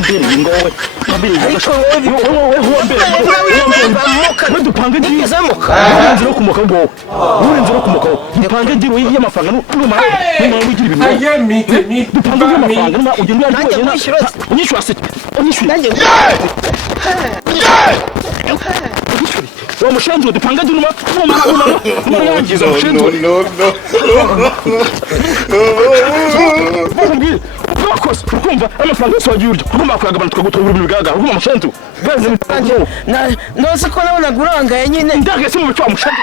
mbere ngowe mbere wowe dupange ndi zamuka urenze no kumuka ngo urenze no kumuka dupange ndi y'amafaranga n'uma wigira ibintu dupange y'amafaranga n'uma ugenda unyishura se unyishura wa mushanzu dupange ndi n'uma yangiza mushanzu bakose ukumva amafaranga yose wagiye urya ugomba kuyagabana tukagutubura ibintu bigaragara ugomba mushanzu nose ko nabona gurangaye nyine ndage se mu bicu wa mushanzu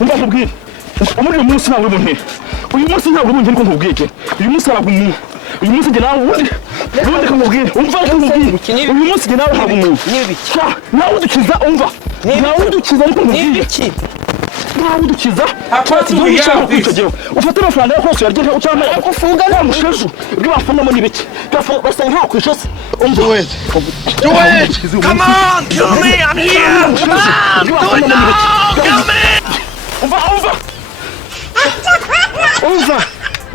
umva nkubwire muri uyu munsi ntabwo uri mu ntera uyu munsi ntabwo uri mu ntera uko nkubwiye uyu munsi ntabwo umuntu uyu munsi njye nawe ubundi nkubwire umva ko nkubwire uyu munsi njye nawe ntabwo umuntu nawe udukiza umva nawe udukiza ariko nkubwire nawe udukiza ufata amafaranga yose yarya ucyambaye ufunga nta musheju ibyo bafungamo ni bike basanga nta kwishose umva do it come on kill me I'm here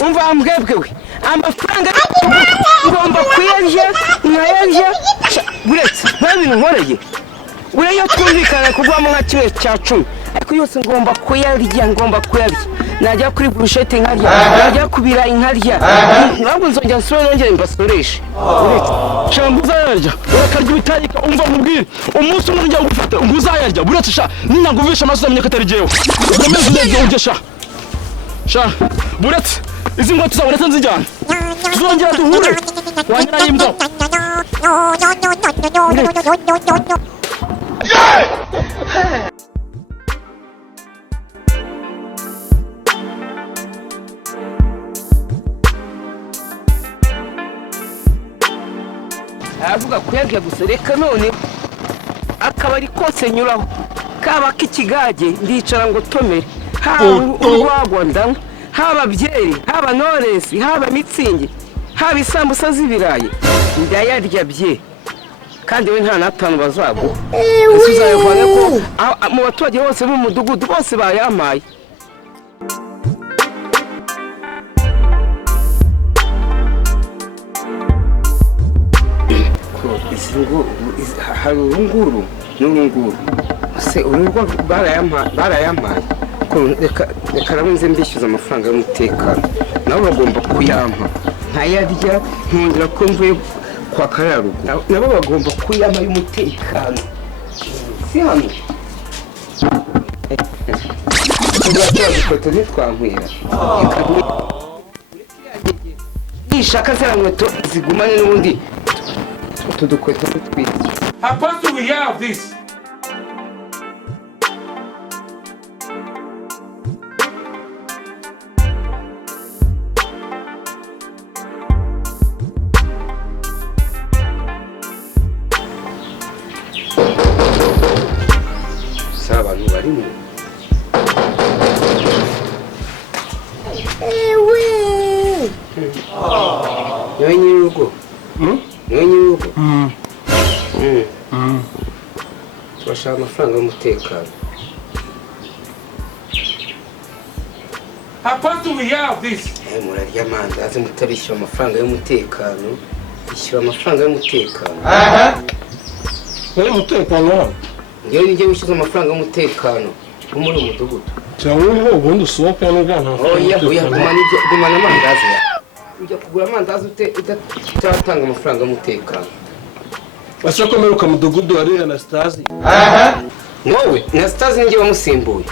umva mbwebwewe amafaranga ngomba kuyarya nkayarya buretse nta bintu nkoreye uriya twumvikana kugwamo nka kimwe cya 10 ariko yose ngomba kuyarya najya kuri brushete nkarya najya kubira inkarya ntabwo nzongera nsubire nongere mbasoreshe shambu uzayarya urakarya ibitarika umva nkubwire umunsi umwe njya gufata uzayarya buretse sha ninagumvisha amaso amenye ko atari jewe ukomeze urye sha buretse izi ngo tuzabonetse nzijyana tuzongera duhure wanyira yimbwa avuga kuyarya gusa reka none akabari kose nyuraho kaba k'ikigage ndicara ngo tomere haba urwagwa ndanywa haba byeri haba noresi haba mitsingi haba isambusa z'ibirayi ndayarya bye kandi we nta natanu bazaguha ese uzayavana ko mu baturage bose b'umudugudu bose bayamaye hari urunguru n'urunguru se urunguru barayamaye reka nabunze mbishyuza amafaranga y'umutekano nabo bagomba kuyampa nkayarya nkongera ko mvuye kwa kararugu nabo bagomba kuyampa y'umutekano si hano ntitwankwira nishaka ziriya nkweto zigumane n'ubundi utu dukweto twitwa How fast do we have this? Saba abantu barimo niwe nyir'urugo niwe nyir'urugo turashaka amafaranga y'umutekano How fast do we have this? murarya amandazi mutabishyura amafaranga y'umutekano ishyura amafaranga y'umutekano umutekano ngewe nijye wishyuza amafaranga y'umutekano wo muri umudugudu cyangwa ubundi usohoka n'ubwana oya gumana amandazi ujya kugura amandazi utatanga amafaranga y'umutekano basakomera ukamudugudu wari Anastasi wowe Anastasi nijye wamusimbuye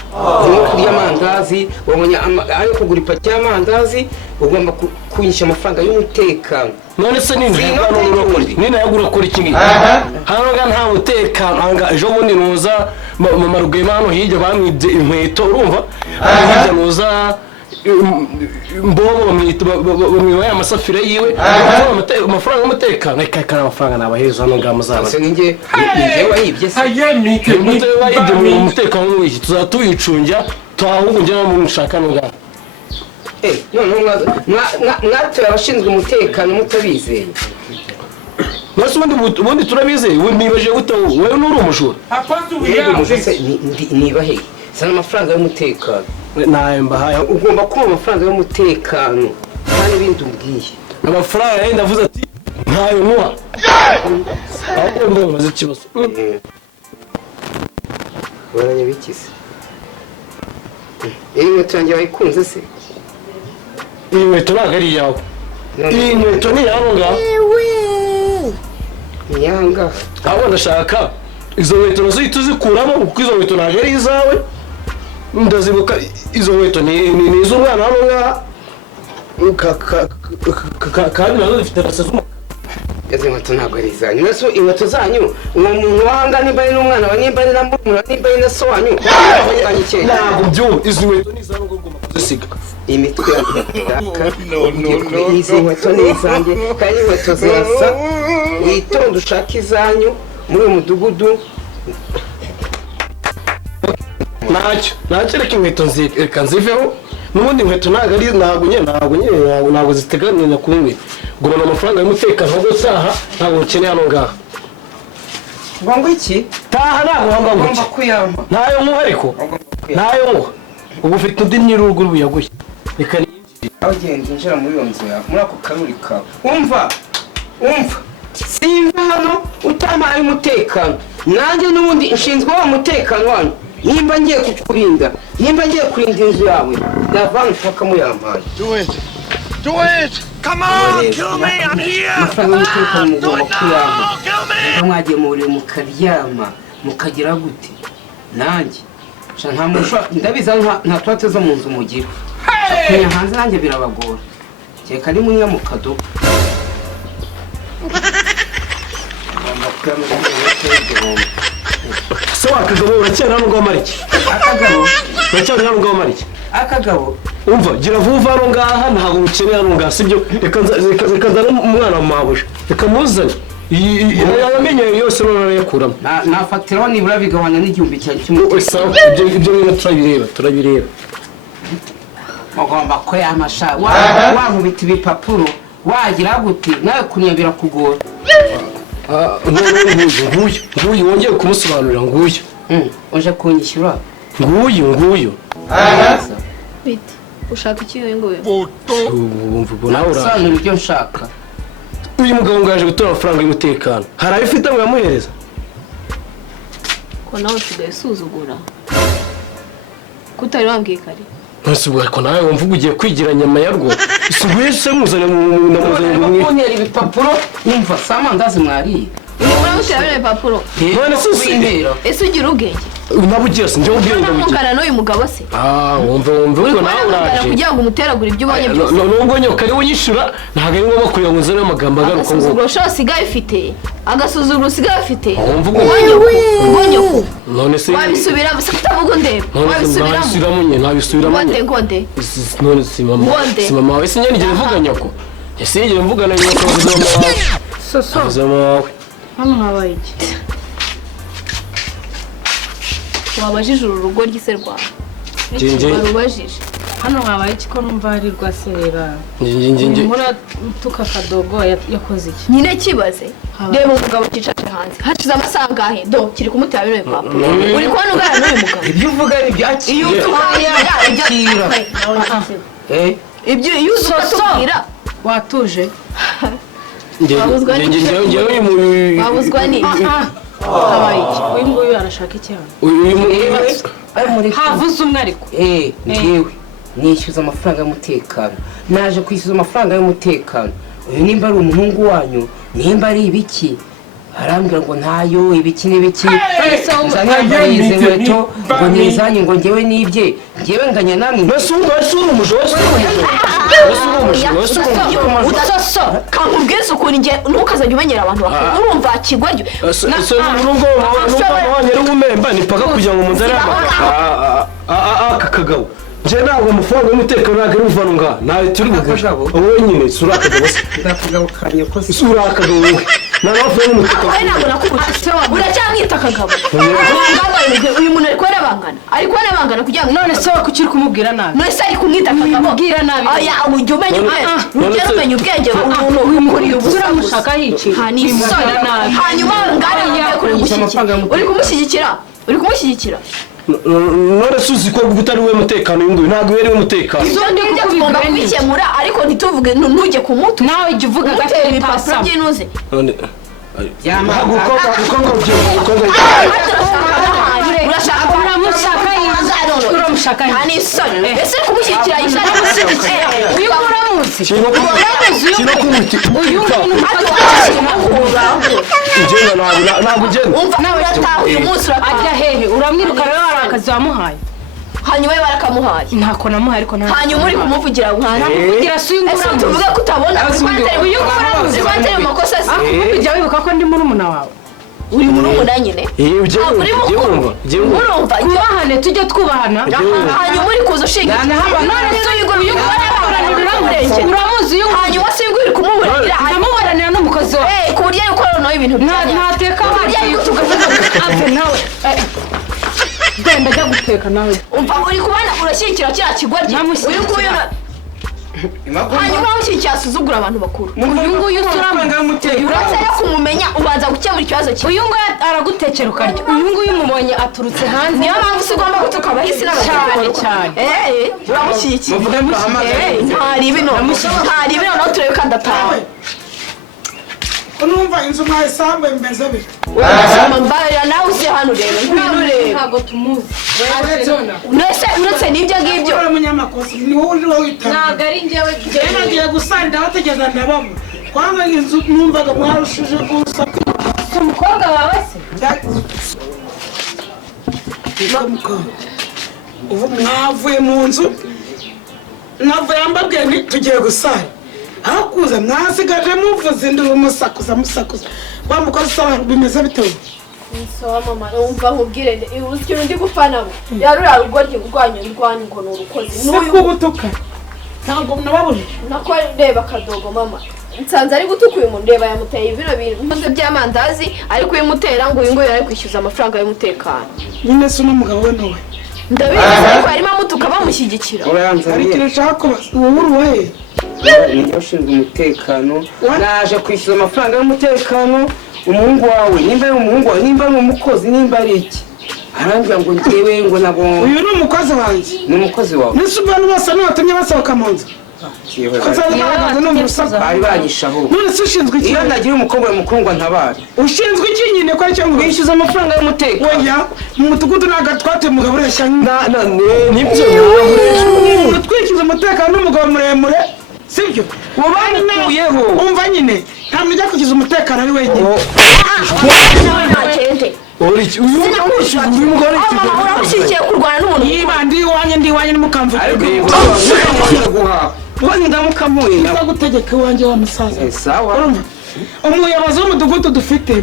urimo kurya amandazi wabonye ayo kugura ipaki y'amandazi ugomba kunyisha amafaranga y'umutekano none se nina yagura kuri kingi hano ga nta mutekano anga ejo bundi nuza mu marugema hano hirya bamwibye inkweto urumva hirya nuza mbobo bamwibaye amasafire yiwe amafaranga y'umutekano ikakara amafaranga nabaheza hano nga muzaba se nge wayibye se Ayemike wayibye umutekano w'iki tuzatuyicunja twahubwo njye mu nshaka no nga mwatoye abashinzwe umutekano mutabizeye Basi ubundi turabizeye nibaje gute wewe nuri umujura How fast do we have this? niba he sana amafaranga y'umutekano naye mbahaye ugomba kuba amafaranga y'umutekano kandi ibindi umbwiye amafaranga yenda avuze ati ntayo muha ahubwo mbabaza ikibazo Warayabikize. Iyi nkweto yanjye wayikunze se? iyi nkweto ntabwo ari iyawe iyi nkweto ni iyawe ngaho Niyanga. ahubwo ndashaka izo nkweto nazo uhita uzikuramo kuko izo nkweto ntabwo ari izawe ndazibuka izo nkweto ni iz'umwana hano ngaha kandi nazo zifite rasa z'umukara Izi nkweto ntabwo ari izanyu. Mwese inkweto zanyu uwo muntu wahanga nimba ari n'umwana wa nimba ari na murumuna nimba ari na so wanyu ahunganye cyane. ntabwo byumva izi nkweto ni izawe ngo ugomba kuzisiga Imitwe izi nkweto ni izanjye kandi inkweto zirasa. Witonde ushaka izanyu muri uyu mudugudu. ntacyo reka inkweto reka nziveho n'ubundi inkweto ntabwo ziteganya kumwe gumana amafaranga y'umutekano wo gutaha ntabwo ukeneye hano ngaha Ngo iki? taha ntabwo wamba ngo Ugomba kuyampa. ntayo muha ariko ntayo muha ubu ufite undi nyirurugo rubuyaguye reka Aho genda injira muri iyo nzu yawe muri ako karuri kawe. Umva simva hano utamaye umutekano. Nanjye n'ubundi inshinzwe wa mutekano wanyu. Nimba ngiye kukurinda, nimba ngiye kurinda inzu yawe, ndavana ushaka muyampaye. Do it! Come on, kill me! I'm here! Amafaranga y'umutekano mugomba kuyampa. Niba mwagiye mu buriri mukaryama mukagira gute? Nanjye nta muntu ndabizi nta twate zo mu nzu mugira. Kunya hanze nanjye birabagora. Cyeka ari munya mu kadobo. so akagabo uracyari hano ngaho mariki Akagabo? uracyari hano ngaho mariki Akagabo? umva gira vuba hano ngaha ntabwo ukeneye hano ngaha sibyo reka nzane umwana wa mabuja reka muzane amenyo yose narayakuramo Nafatiraho nibura bigabanya n'igihumbi cyanjye cy'umutekano. ibyo rero turabireba Ugomba kuyamasha wankubita ibipapuro wagira gute nawe kunya birakugora. nguyu wongeye kumusobanurira nguyu Uje kunyishyura? nguyu Bite ushaka iki wewe ngo wewe wumva ubwo nawe uraje Sobanura ibyo nshaka. uyu mugabo ngaje gutora amafaranga y'umutekano hari ayo ufite ngo yamuhereza ko nawe usigaye usuzugura kutari wambwiye kare ntasubuye ariko nawe wumva ugiye kwigira nyama ya rwo isubuye se muzanye mu Kunyera ibipapuro numva samandazi mwariye. Urabona ushyira bino bipapuro none se ese ugira ubwenge nabugiye se njye ubwenge ndabugira uramukana n'uyu mugabo se wumva ubwo nawe uraje kugira ngo umuteragure ibyo ubonye byose nubwo nyoka ari we unyishyura ntabwo ari ngombwa kugira ngo uzane amagambo agaruka ngo agasuzuguro ushobora usigaye ufite agasuzuguro usigaye ufite wumva ubwo none se wabisubiramo se kutavuga ndeba wabisubiramo ntabisubiramo ngonde none si mama wawe si nyanigere mvuga nyoko ese yigere mvuga na nyoko ubuzima wawe hano habaye iki wabajije uru rugo ry'ise rwawe warubajije hano habaye iki ko numva hari rwaserera muratuka kadogo yakoze iki nyine kibaze reba umugabo cyicaje hanze hashize amasaha angahe do kiri kumutera bino bipapuro uri kubona ugana n'uyu mugabo Ibyo uvuga ni byaki. iyo utukanya ibyo utukatubwira watuje wabuzwa ni habaye iki uyu nguyu arashaka iki hano havuze umwe ariko Ngewe nishyuza amafaranga y'umutekano. Naje kwishyuza amafaranga y'umutekano. Uyu nimba ari umuhungu wanyu nimba ari ibiki arambwira ngo ntayo ibiki n'ibiki nzanye izi nkweto ngo nizanye ngo ngewe nibye ngewe nganya namwe mbese ubu wese uri umujo udasoso kakubwiza ukuntu nge ntukazajya umenyera abantu bakuru urumva kigwaryo n'ubwo wanyera umemba ni paka kugira ngo umuntu aka kagabo nje ntabwo amafaranga y'umutekano ntabwo ari uvana ngaha nawe turi bugusha wowe nyine sura akagabo se ndakugabo kanye ko sura akagabo wowe ntabwo amafaranga y'umutekano wowe ntabwo nakubujije uracyamwita akagabo uyu muntu ari kubona bangana kugira ngo none se ko ukiri kumubwira nabi none se ari kumwita akagabo kumubwira nabi aya ujya umenya ubwenge umuntu wimuriye ubuzima uramushaka yici ni isoni hanyuma ngana uri kumushyigikira none suzi ko gutari we mutekano y'inguyu ntabwo yari we mutekano ibyo ngibyo tugomba kubikemura ariko ntituvuge ntujye ku mutwe nawe jya uvuga gatera ibipapuro by'inuze urashaka uramushaka nta n'isoni ese kumushyigikira yishaka gushyigikira uyu uramuzi uyu ntabwo ugenda umva urataha uyu munsi ajya hehe uramwiruka rero hari akazi wamuhaye hanyuma we barakamuhaye ntako namuhaye ariko nta hanyuma uri kumuvugira nkana kugira si uyu ese tuvuge ko utabona uyu uramuzi ko atari makosa se ujya wibuka ko ndi murumuna wawe uri murumuna nyine urumva twubahane tujye twubahana hanyuma uri kuza ushinga none se uyu uramuzi uyu hanyuma se uri kumuburanira aramuburanira n'umukozi wawe ku buryo yuko noneho ibintu ntateka ave nawe genda ajya guteka nawe umva uri kubona urashyigikira kiriya kigoryi uyu nguyu hanyuma ushyigikira asuzugura abantu bakuru uyu nguyu uretse yo kumumenya ubanza gukemura ikibazo cye uyu nguyu aragutekera ukarya uyu nguyu umubonye aturutse hanze niyo mpamvu se ugomba gutuka abahisi n'abaturage cyane uramushyigikiye ntaribi noneho turebe ko adataha urumva inzu mwayisambuye mbeze bite mbarira nawe uzi hano rero ngwino urebe ntabwo tumuzi uretse n'ibyo ngibyo uri umunyamakosa ni wowe uri wowe witabye ntabwo ari njyewe nagiye gusanga bategeza ndabamo kwanga inzu numvaga mwarushije urusaku si umukobwa wawe se ubu mwavuye mu nzu navuye mbabwiye nti tugiye gusara aho kuza mwasigaje muvuze induru musakuza wa mukozi sawa bimeze bitewe sawa mama umva nkubwire ikintu ndi gupfa nabo yarura rugoryi rwanyu ngo ni urukozi kubutuka ntabwo nababona nako reba kadogo mama nsanze ari gutuka uyu muntu reba yamuteye ibiro bintu by'amandazi ari kuyimutera ngo uyu nguyu ari kwishyuza amafaranga y'umutekano nyine se n'umugabo we nawe ndabizi ariko harimo amutuka bamushyigikira hari ikintu ushaka kubaza ubu uri uwahe niyo ushinzwe umutekano naje kwishyuza amafaranga y'umutekano umuhungu wawe nimba ari umuhungu wawe nimba ari umukozi nimba ari iki arambwira ngo njyewe ngo nabo uyu ni umukozi wanjye ni umukozi wawe nise abantu bose nibatumye basohoka mu nzu bari bagishaho none se ushinzwe iki iyo nagira umukobwa mukuru ngo ntabare ushinzwe iki nyine ko aricyo ngo wishyuza amafaranga y'umutekano oya mu mudugudu ntabwo twatuye umugabo ureshya nibyo twishyuza umutekano n'umugabo muremure sibyo ubanikuyeho umva nyine nta muntu ujya kugiza umutekano ari wenyine uramushyigikiye kurwana n'umuntu niba ndi iwanjye nimukamvuga ubonye ndamukamuye nza gutegeka iwanjye wa musaza sawa umuyobozi w'umudugudu dufite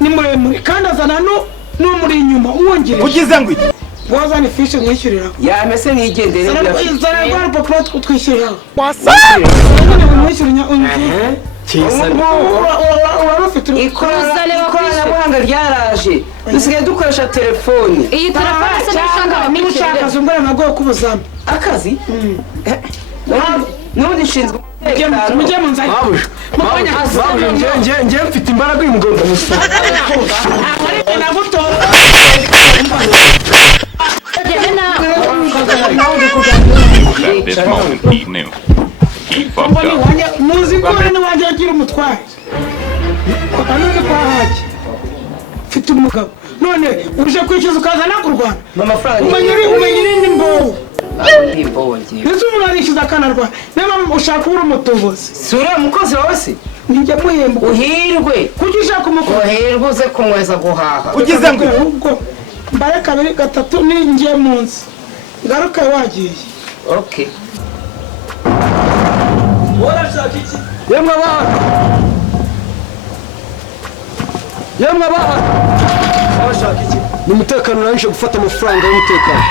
ni muremure kandi azana n'umuri inyuma uwongereye ugize ngo iki wazana ifishi mwishyuriraho yamese nigendere zana rwa rupapuro twishyuriraho ikoranabuhanga ryaraje dusigaye dukoresha telefoni iyi telefone se nishaka niba ushaka akazi umbara nagoye k'ubuzamu akazi n'ubundi nshinzwe umutekano mujye mu nzara njye mfite imbaraga uyu mugabo ndamusaba nagutora At this moment, he knew. He fucked up. muzi ko hano wanjye agira umutware anone kwa haje mfite umugabo none uje kwishyuza ukazana kurwana amafaranga umenya irindi mbobo n'imbongi ndetse umuntu arishyuza akanarwana niba ushaka ubura umutubuzi si uriya mukozi wawe se nijya muhemba uhirwe kuki ushaka umukozi uhirwe uze kumweza guhaha ugize ngo ahubwo mbare kabiri gatatu ninjiye mu nzu ngaruka wagiye okay yemwe abana abashaka iki ni umutekano urangije gufata amafaranga y'umutekano